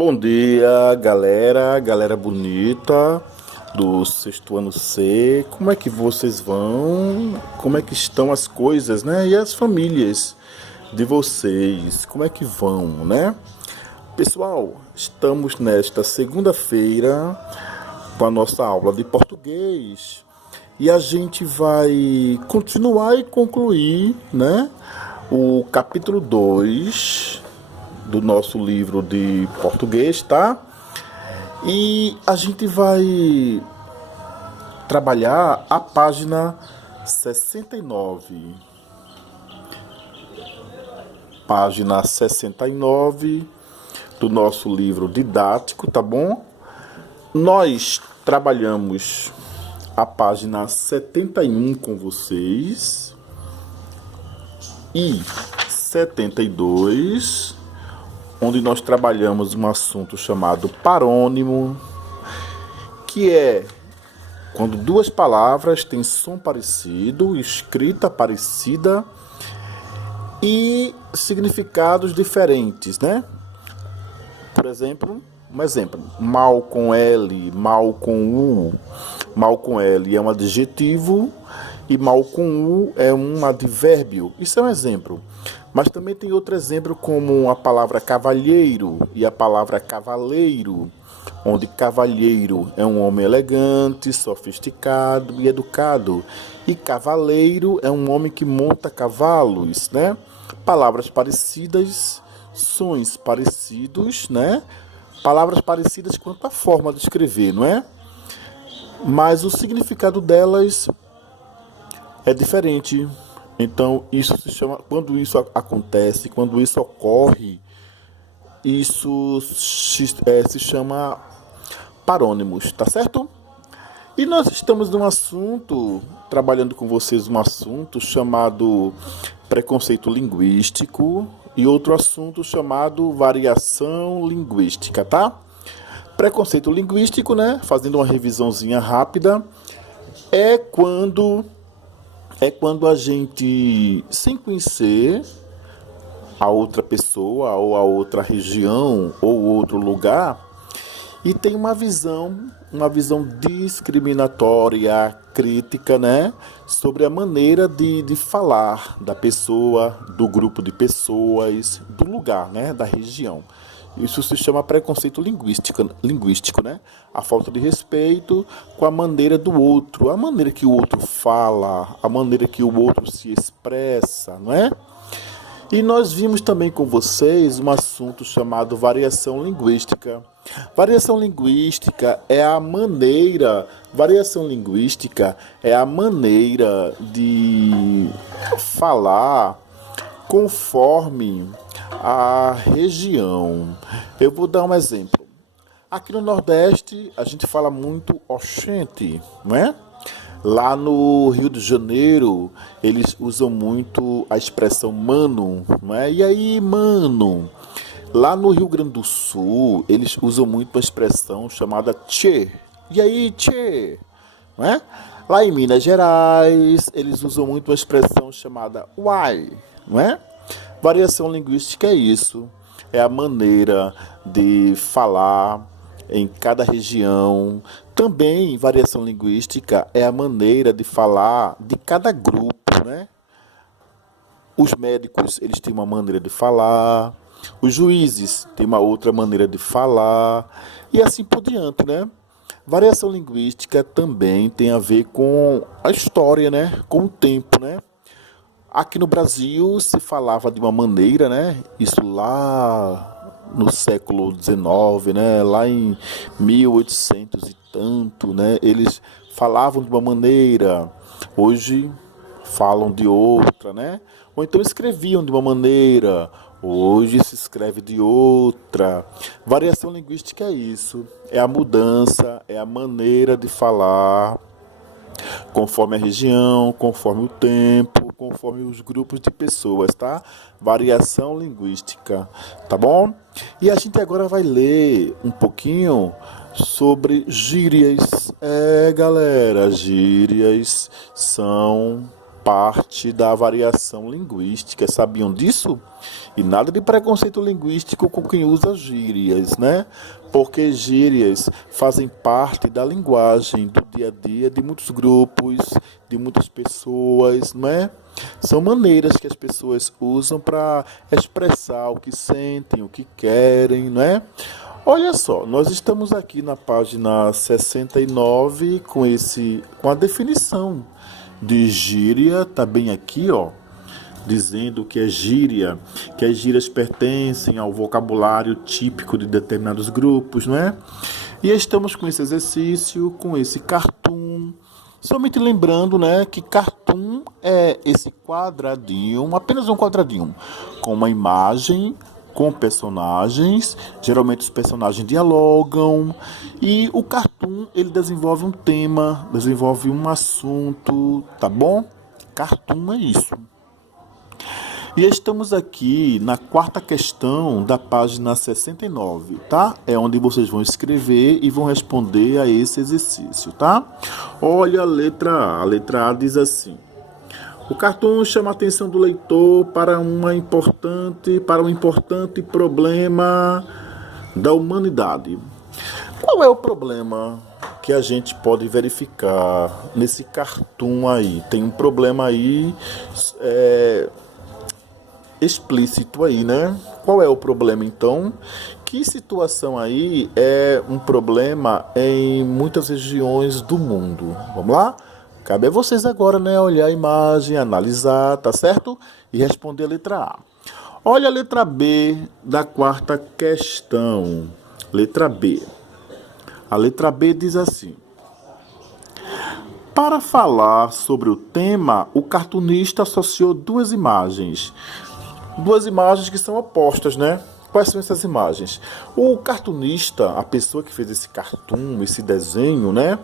Bom dia, galera bonita do sexto ano C. Como é que vocês vão? Como é que estão as coisas, né? E as famílias de vocês, como é que vão, né? Pessoal, estamos nesta segunda-feira com a nossa aula de português e a gente vai continuar e concluir, né? O capítulo 2 do nosso livro de português, tá? E a gente vai trabalhar a página 69. Página 69 do nosso livro didático, tá bom? Nós trabalhamos a página 71 com vocês e 72, onde nós trabalhamos um assunto chamado parônimo, que é quando duas palavras têm som parecido, escrita parecida e significados diferentes, né? Por exemplo, mal com L, mal com U. Mal com L é um adjetivo e mal com U é um advérbio. Isso é um exemplo. Mas também tem outro exemplo como a palavra cavalheiro e a palavra cavaleiro, onde cavalheiro é um homem elegante, sofisticado e educado, e cavaleiro é um homem que monta cavalos, né? Palavras parecidas, sons parecidos, né? Palavras parecidas quanto à forma de escrever, não é? Mas o significado delas é diferente. Então, isso se chama, quando isso acontece, quando isso ocorre, isso se chama parônimos, tá certo? E nós estamos trabalhando com vocês um assunto chamado preconceito linguístico e outro assunto chamado variação linguística, tá? Preconceito linguístico, né? Fazendo uma revisãozinha rápida, é quando a gente, sem conhecer a outra pessoa ou a outra região ou outro lugar, e tem uma visão discriminatória, crítica, né, sobre a maneira de falar da pessoa, do grupo de pessoas, do lugar, né, da região. Isso se chama preconceito linguístico, né? A falta de respeito com a maneira do outro, a maneira que o outro fala, a maneira que o outro se expressa, não é? E nós vimos também com vocês um assunto chamado variação linguística. Variação linguística é a maneira de falar conforme a região. Eu vou dar um exemplo. Aqui no Nordeste, a gente fala muito oxente, não é? Lá no Rio de Janeiro, eles usam muito a expressão mano, não é? E aí, mano? Lá no Rio Grande do Sul, eles usam muito a expressão chamada tchê. E aí, tchê? Não é? Lá em Minas Gerais, eles usam muito a expressão chamada uai, não é? Variação linguística é isso, é a maneira de falar em cada região. Também variação linguística é a maneira de falar de cada grupo, né? Os médicos, eles têm uma maneira de falar, os juízes têm uma outra maneira de falar, e assim por diante, né? Variação linguística também tem a ver com a história, né? Com o tempo, né? Aqui no Brasil se falava de uma maneira, né? Isso lá no século XIX, né? Lá em 1800 e tanto, né? Eles falavam de uma maneira, hoje falam de outra, né? Ou então escreviam de uma maneira, hoje se escreve de outra. Variação linguística é isso, é a mudança, é a maneira de falar conforme a região, conforme o tempo, conforme os grupos de pessoas, tá? Variação linguística, tá bom? E a gente agora vai ler um pouquinho sobre gírias. Galera, gírias são parte da variação linguística. Sabiam disso? E nada de preconceito linguístico com quem usa gírias, né? Porque gírias fazem parte da linguagem do dia a dia de muitos grupos, de muitas pessoas, né? São maneiras que as pessoas usam para expressar o que sentem, o que querem, né? Olha só, nós estamos aqui na página 69 com a definição de gíria, tá bem aqui, ó, dizendo que é gíria, que as gírias pertencem ao vocabulário típico de determinados grupos, não é? E estamos com esse exercício, com esse cartoon, somente lembrando, né, que cartoon é esse quadradinho, apenas um quadradinho, com uma imagem, com personagens, geralmente os personagens dialogam, e o cartoon, ele desenvolve um tema, desenvolve um assunto, tá bom? Cartoon é isso. E estamos aqui na quarta questão da página 69, tá? É onde vocês vão escrever e vão responder a esse exercício, tá? Olha a letra A. A letra A diz assim: o cartoon chama a atenção do leitor para um importante problema da humanidade. Qual é o problema que a gente pode verificar nesse cartoon aí? Tem um problema aí explícito aí, né? Qual é o problema então? Que situação aí é um problema em muitas regiões do mundo? Vamos lá? Cabe a vocês agora, né, olhar a imagem, analisar, tá certo? E responder a letra A. Olha a letra B da quarta questão. Letra B. A letra B diz assim: para falar sobre o tema, o cartunista associou duas imagens. Duas imagens que são opostas, né? Quais são essas imagens? O cartunista, a pessoa que fez esse cartoon, esse desenho, né?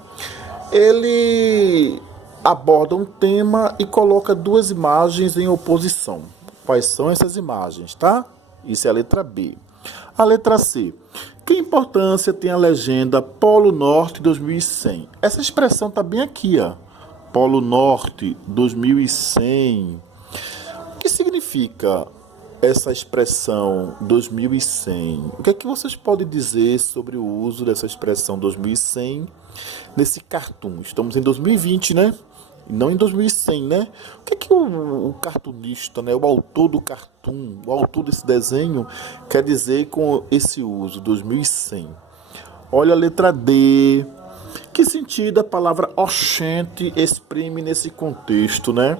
Ele aborda um tema e coloca duas imagens em oposição. Quais são essas imagens, tá? Isso é a letra B. A letra C. Que importância tem a legenda Polo Norte 2100? Essa expressão está bem aqui, ó. Polo Norte 2100. O que significa essa expressão 2100? O que é que vocês podem dizer sobre o uso dessa expressão 2100 nesse cartoon? Estamos em 2020, né? E não em 2100, né? O que é que o cartunista, né, o autor do cartoon, o autor desse desenho quer dizer com esse uso 2100? Olha a letra D. Que sentido a palavra oxente exprime nesse contexto, né?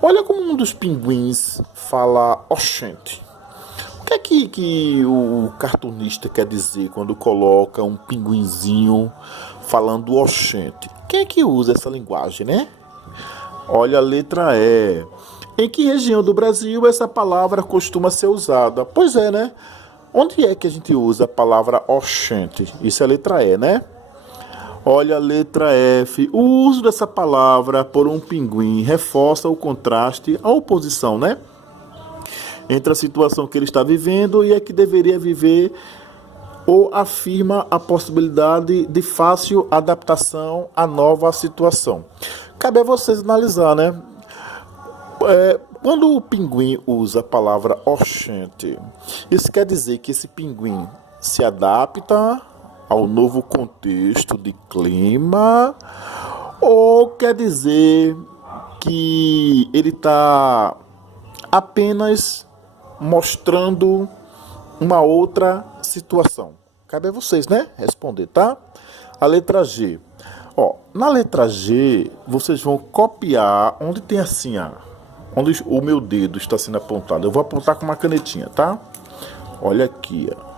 Olha como um dos pinguins fala oxente. O que é que o cartunista quer dizer quando coloca um pinguinzinho falando oxente? Quem é que usa essa linguagem, né? Olha a letra E. Em que região do Brasil essa palavra costuma ser usada? Pois é, né? Onde é que a gente usa a palavra oxente? Isso é a letra E, né? Olha a letra F. O uso dessa palavra por um pinguim reforça o contraste, a oposição, né? Entre a situação que ele está vivendo e a que deveria viver, ou afirma a possibilidade de fácil adaptação à nova situação. Cabe a vocês analisar, né? Quando o pinguim usa a palavra oxente, isso quer dizer que esse pinguim se adapta ao novo contexto de clima, ou quer dizer que ele está apenas mostrando uma outra situação? Cabe a vocês, né, responder, tá? A letra G. Ó, na letra G, vocês vão copiar onde tem assim, ó, onde o meu dedo está sendo apontado. Eu vou apontar com uma canetinha, tá? Olha aqui, ó.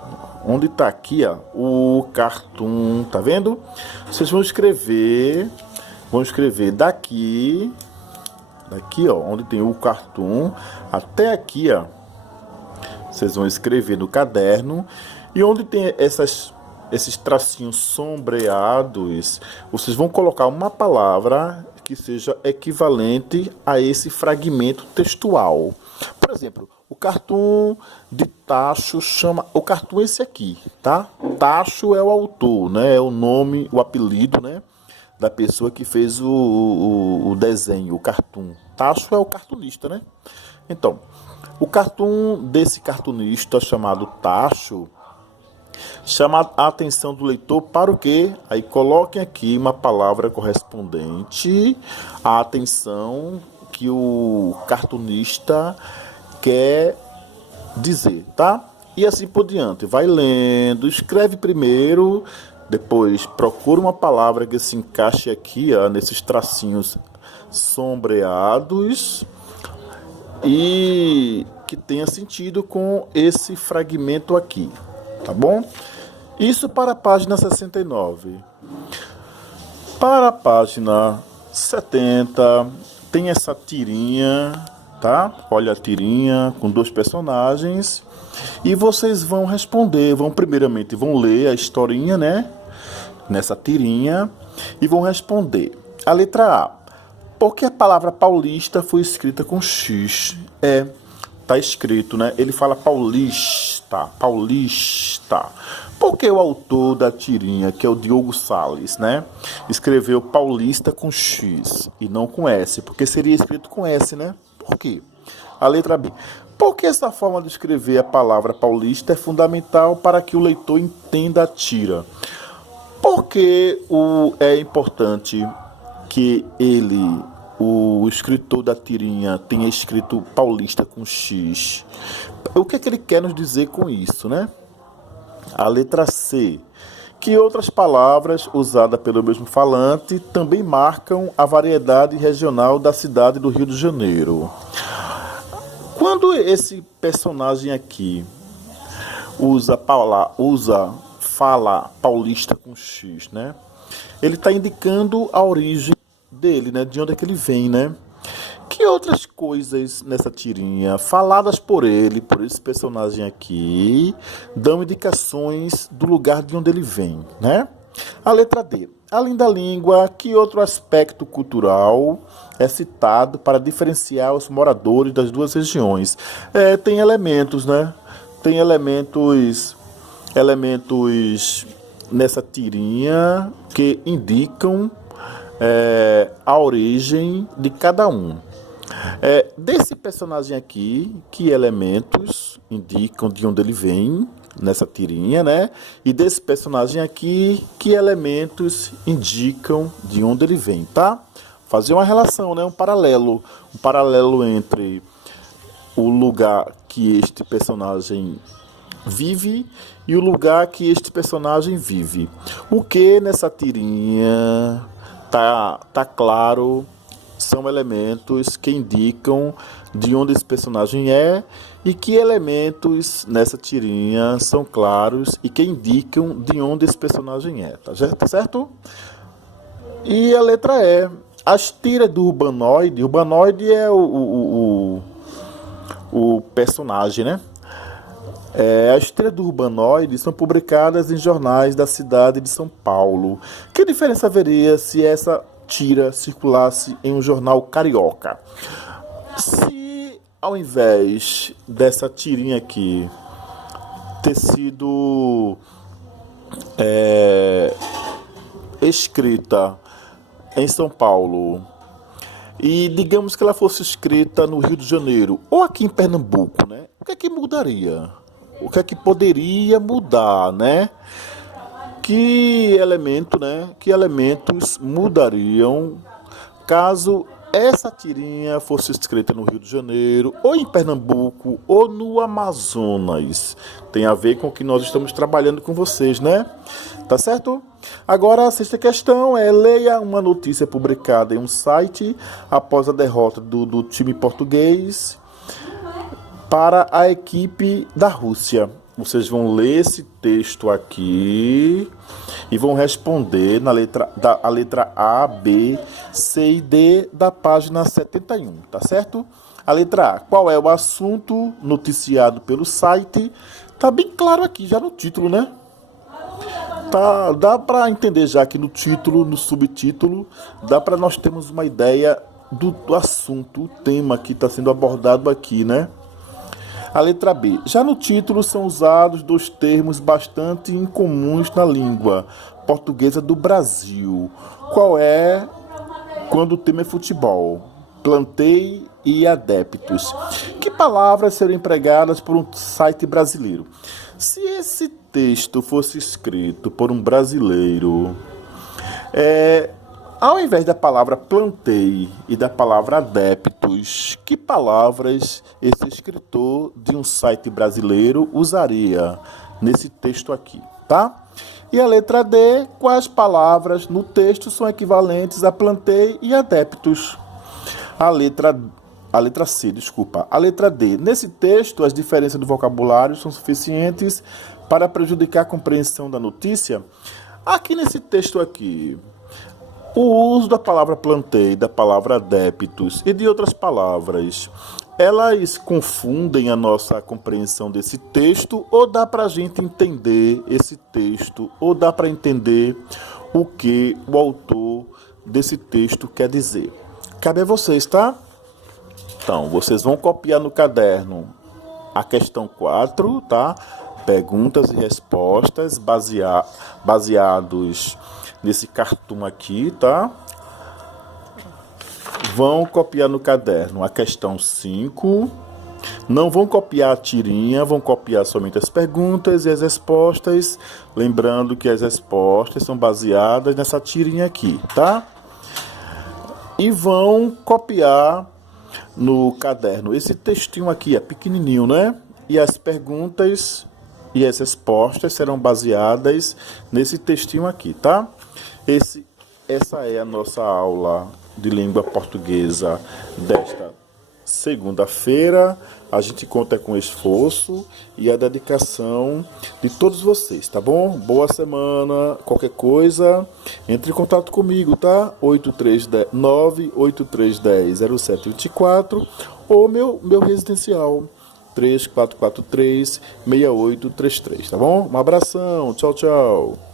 Onde está aqui, ó, o cartoon, tá vendo? Vocês vão escrever daqui, ó, onde tem o cartoon, até aqui, ó. Vocês vão escrever no caderno, e onde tem esses tracinhos sombreados, vocês vão colocar uma palavra que seja equivalente a esse fragmento textual. Por exemplo, o cartoon de Tacho chama... O cartoon é esse aqui, tá? Tacho é o autor, né? É o nome, o apelido, né, da pessoa que fez o desenho, o cartoon, Tacho é o cartunista, né? Então, o cartoon desse cartunista chamado Tacho chama a atenção do leitor para o quê? Aí coloquem aqui uma palavra correspondente à atenção que o cartunista quer dizer, tá? E assim por diante. Vai lendo, escreve primeiro, depois procura uma palavra que se encaixe aqui, ó, nesses tracinhos sombreados e que tenha sentido com esse fragmento aqui, tá bom? Isso para a página 69. Para a página 70, tem essa tirinha, tá? Olha a tirinha com 2 personagens. E vocês vão responder, primeiramente vão ler a historinha, né? Nessa tirinha. E vão responder. A letra A. Por que a palavra paulista foi escrita com X? Tá escrito, né? Ele fala paulista, paulista. Porque o autor da tirinha, que é o Diogo Salles, né? Escreveu paulista com X e não com S. Porque seria escrito com S, né? Por quê? A letra B. Porque essa forma de escrever a palavra paulista é fundamental para que o leitor entenda a tira. Porque é importante que o escritor da tirinha, tenha escrito paulista com X. O que é que ele quer nos dizer com isso, né? A letra C. Que outras palavras usadas pelo mesmo falante também marcam a variedade regional da cidade do Rio de Janeiro. Quando esse personagem aqui fala paulista com X, né? Ele está indicando a origem dele, né? De onde é que ele vem, né? Que outras coisas nessa tirinha, faladas por ele, por esse personagem aqui, dão indicações do lugar de onde ele vem, né? A letra D. Além da língua, que outro aspecto cultural é citado para diferenciar os moradores das 2 regiões? Tem elementos, né? Tem elementos nessa tirinha que indicam a origem de cada um. Desse personagem aqui, que elementos indicam de onde ele vem nessa tirinha, né? E desse personagem aqui, que elementos indicam de onde ele vem, tá? Fazer uma relação, né? Um paralelo entre o lugar que este personagem vive e o lugar que este personagem vive. O que nessa tirinha tá claro, são elementos que indicam de onde esse personagem é e que elementos nessa tirinha são claros e que indicam de onde esse personagem é, tá certo? E a letra E. As tiras do Urbanoide é o personagem, né? As tiras do Urbanoide são publicadas em jornais da cidade de São Paulo. Que diferença haveria se essa tira circulasse em um jornal carioca? Se ao invés dessa tirinha aqui ter sido escrita em São Paulo e digamos que ela fosse escrita no Rio de Janeiro ou aqui em Pernambuco, né? O que é que mudaria? O que é que poderia mudar, né? Que elementos mudariam caso essa tirinha fosse escrita no Rio de Janeiro, ou em Pernambuco, ou no Amazonas? Tem a ver com o que nós estamos trabalhando com vocês, né? Tá certo? Agora, a 6ª questão é: leia uma notícia publicada em um site após a derrota do time português para a equipe da Rússia. Vocês vão ler esse texto aqui e vão responder a letra A, B, C e D da página 71, tá certo? A letra A, qual é o assunto noticiado pelo site? Tá bem claro aqui já no título, né? Dá para entender já que no título, no subtítulo, dá para nós termos uma ideia do assunto, o tema que está sendo abordado aqui, né? A letra B. Já no título são usados 2 termos bastante incomuns na língua portuguesa do Brasil. Qual é quando o tema é futebol? plantei e adeptos. Que palavras seriam empregadas por um site brasileiro? Se esse texto fosse escrito por um brasileiro, ao invés da palavra plantei e da palavra adeptos, que palavras esse escritor de um site brasileiro usaria nesse texto aqui, tá? E a letra D, quais palavras no texto são equivalentes a plantei e adeptos? A letra C, desculpa. A letra D. Nesse texto, as diferenças do vocabulário são suficientes para prejudicar a compreensão da notícia? Aqui nesse texto aqui, o uso da palavra plantei, da palavra adeptos e de outras palavras, elas confundem a nossa compreensão desse texto, ou dá para a gente entender esse texto, ou dá para entender o que o autor desse texto quer dizer? Cabe a vocês, tá? Então, vocês vão copiar no caderno a questão 4, tá? Perguntas e respostas baseados nesse cartoon aqui, tá? Vão copiar no caderno a questão 5. Não vão copiar a tirinha, vão copiar somente as perguntas e as respostas. Lembrando que as respostas são baseadas nessa tirinha aqui, tá? E vão copiar no caderno esse textinho aqui, é pequenininho, né? E as perguntas e as respostas serão baseadas nesse textinho aqui, tá? Essa é a nossa aula de língua portuguesa desta segunda-feira. A gente conta com o esforço e a dedicação de todos vocês, tá bom? Boa semana. Qualquer coisa, entre em contato comigo, tá? 98310-0724 ou meu residencial 3443-6833, tá bom? Um abração. Tchau, tchau.